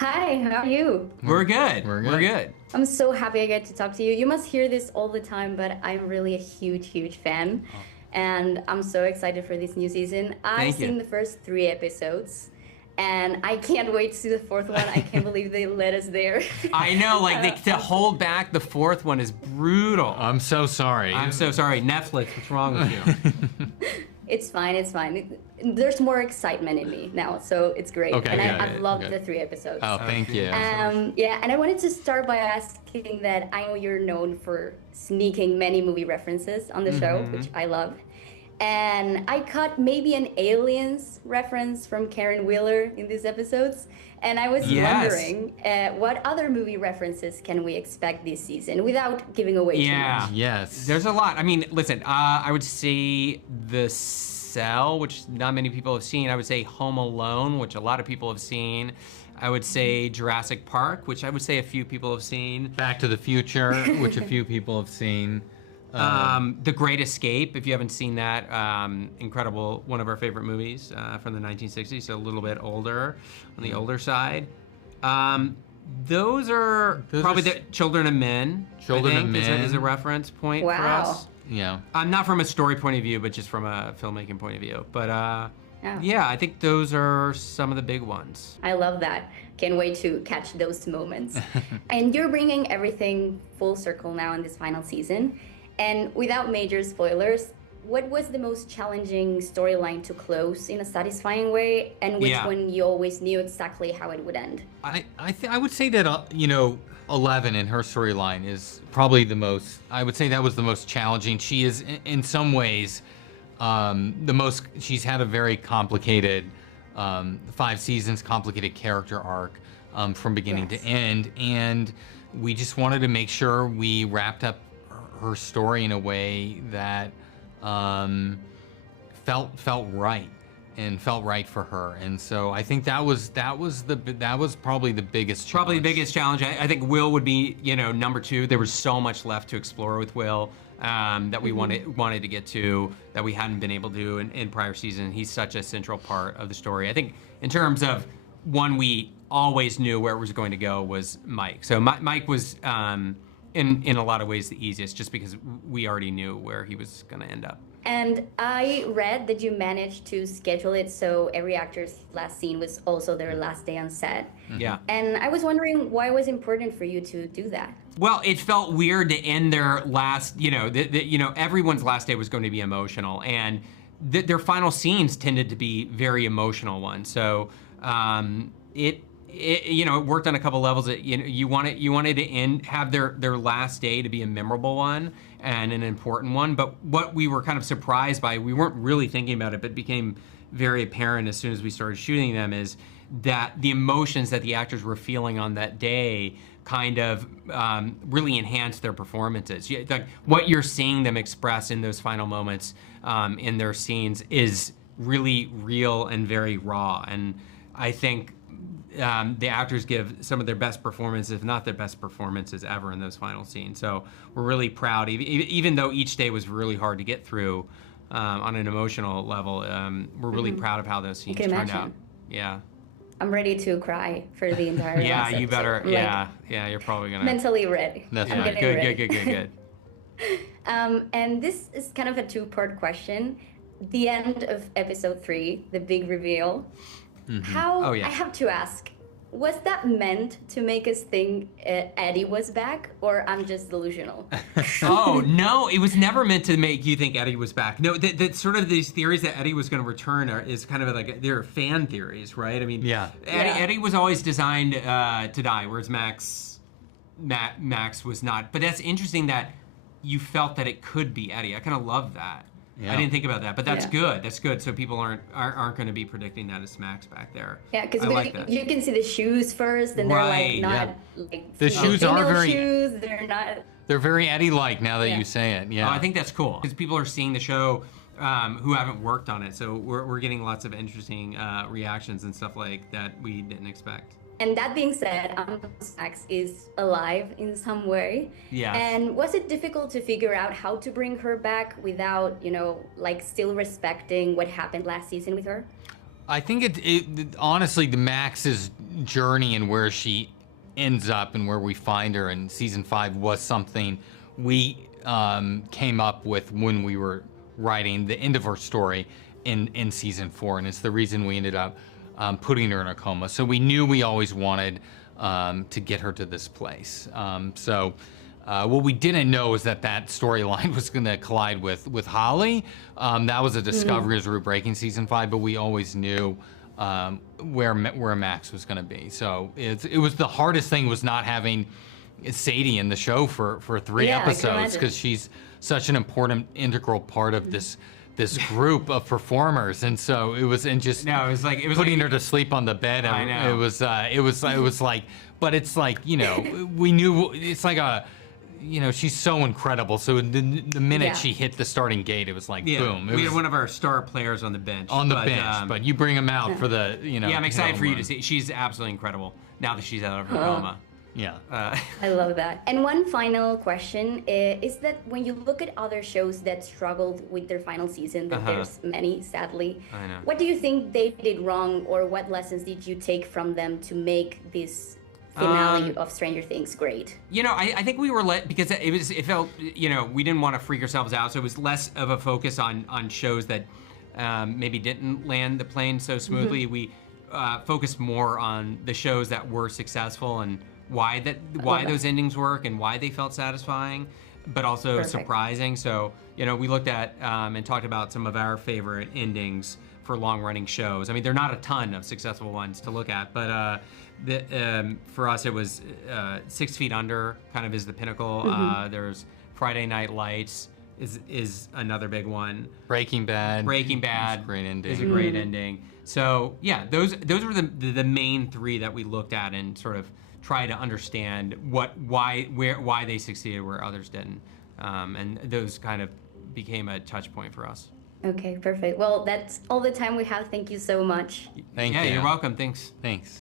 Hi, how are you? We're good. We're good. I'm so happy I get to talk to you. You must hear this all the time, but I'm really a huge fan. And I'm so excited for this new season. I've Thank you. seen the first 3 episodes, and I can't wait to see the fourth one. I can't believe they let us there. I know, to hold back the fourth one is brutal. I'm so sorry. I'm so sorry. Netflix, what's wrong with you? It's fine. There's more excitement in me now, so it's great. Okay, and good, I've loved good. the 3 episodes. Oh, thank you. Yeah, and I wanted to start by asking that I know you're known for sneaking many movie references on the show, which I love. And I caught maybe an Aliens reference from Karen Wheeler in these episodes. And I was wondering, what other movie references can we expect this season without giving away too much? Yes. There's a lot. I mean, listen, I would say The Cell, which not many people have seen. I would say Home Alone, which a lot of people have seen. I would say Jurassic Park, which I would say a few people have seen. Back to the Future, which a few people have seen. The Great Escape, if you haven't seen that, incredible, one of our favorite movies from the 1960s, so a little bit older, on the older side. Those are probably the Children of Men. Children of Men is a reference point for us. Yeah. Not from a story point of view, but just from a filmmaking point of view. But yeah, I think those are some of the big ones. I love that. Can't wait to catch those moments. And you're bringing everything full circle now in this final season. And without major spoilers, what was the most challenging storyline to close in a satisfying way, and which one you always knew exactly how it would end? I would say that 11 in her storyline is probably the most. I would say that was the most challenging. She is in some ways the most. She's had a very complicated 5 seasons, complicated character arc from beginning to end, and we just wanted to make sure we wrapped up her story in a way that felt right and felt right for her, and so I think that was probably the biggest challenge. Probably the biggest challenge. I think Will would be number 2. There was so much left to explore with Will that we wanted to get to that we hadn't been able to in prior seasons. He's such a central part of the story. I think in terms of one we always knew where it was going to go was Mike. So Mike was in a lot of ways the easiest, just because we already knew where he was going to end up. And I read that you managed to schedule it so every actor's last scene was also their last day on set. Yeah. And I was wondering why it was important for you to do that. Well, it felt weird to end their last, everyone's last day was going to be emotional, and their final scenes tended to be very emotional ones. So it worked on a couple levels. That you wanted to have their last day to be a memorable one and an important one. But what we were kind of surprised by, we weren't really thinking about it, but became very apparent as soon as we started shooting them, is that the emotions that the actors were feeling on that day kind of really enhanced their performances. Like what you're seeing them express in those final moments in their scenes is really real and very raw. And I think the actors give some of their best performances, if not their best performances ever, in those final scenes. So we're really proud, even though each day was really hard to get through on an emotional level. We're really proud of how those scenes turned out. Yeah. I'm ready to cry for the entire Yeah, last you better. episode. Yeah, you're probably gonna. Mentally ready. That's I'm right. getting ready. Good. And this is kind of a 2-part question. The end of episode 3, the big reveal. How, Oh, yeah. I have to ask, was that meant to make us think Eddie was back, or I'm just delusional? Oh, no, it was never meant to make you think Eddie was back. No, the sort of these theories that Eddie was going to return is kind of like, they're fan theories, right? I mean, Eddie was always designed to die, whereas Max was not. But that's interesting that you felt that it could be Eddie. I kind of love that. Yeah. I didn't think about that, but that's good. That's good. So people aren't going to be predicting that it's Max back there. Yeah, because like you can see the shoes first, and they're like not like the shoes are very shoes. They're not. They're very Eddie-like now that you say it. Yeah, I think that's cool because people are seeing the show who haven't worked on it, so we're getting lots of interesting reactions and stuff like that we didn't expect. And that being said, Max is alive in some way. Yes. And was it difficult to figure out how to bring her back without, still respecting what happened last season with her? I think honestly, the Max's journey and where she ends up and where we find her in season 5 was something we came up with when we were writing the end of her story in season 4, and it's the reason we ended up putting her in a coma. So we knew we always wanted to get her to this place. What we didn't know is that storyline was going to collide with Holly. That was a discovery as we were breaking season 5, but we always knew where Max was going to be. So it was the hardest thing was not having Sadie in the show for 3 episodes, because she's such an important, integral part of this group of performers, and so it was putting her to sleep on the bed. I know. It was like, but it's like, we knew it's like she's so incredible. So the minute she hit the starting gate, it was like boom. We had one of our star players on the bench. But you bring him out for the Yeah, I'm excited for you to see. She's absolutely incredible now that she's out of her coma. Yeah. I love that. And one final question is that when you look at other shows that struggled with their final season, that there's many, sadly, I know. what do you think they did wrong, or what lessons did you take from them to make this finale of Stranger Things great? I think we were because it felt, we didn't want to freak ourselves out, so it was less of a focus on shows that maybe didn't land the plane so smoothly. We focused more on the shows that were successful and why those endings work and why they felt satisfying, but also surprising. So, we looked at and talked about some of our favorite endings for long-running shows. I mean, there are not a ton of successful ones to look at, but for us, it was 6 Feet Under kind of is the pinnacle. There's Friday Night Lights is another big one. Breaking Bad. Is a great ending. So yeah, those were the main 3 that we looked at and sort of try to understand why they succeeded where others didn't, and those kind of became a touch point for us. Okay, perfect. Well, that's all the time we have. Thank you so much. Thank you. Yeah, you're welcome. Thanks. Thanks.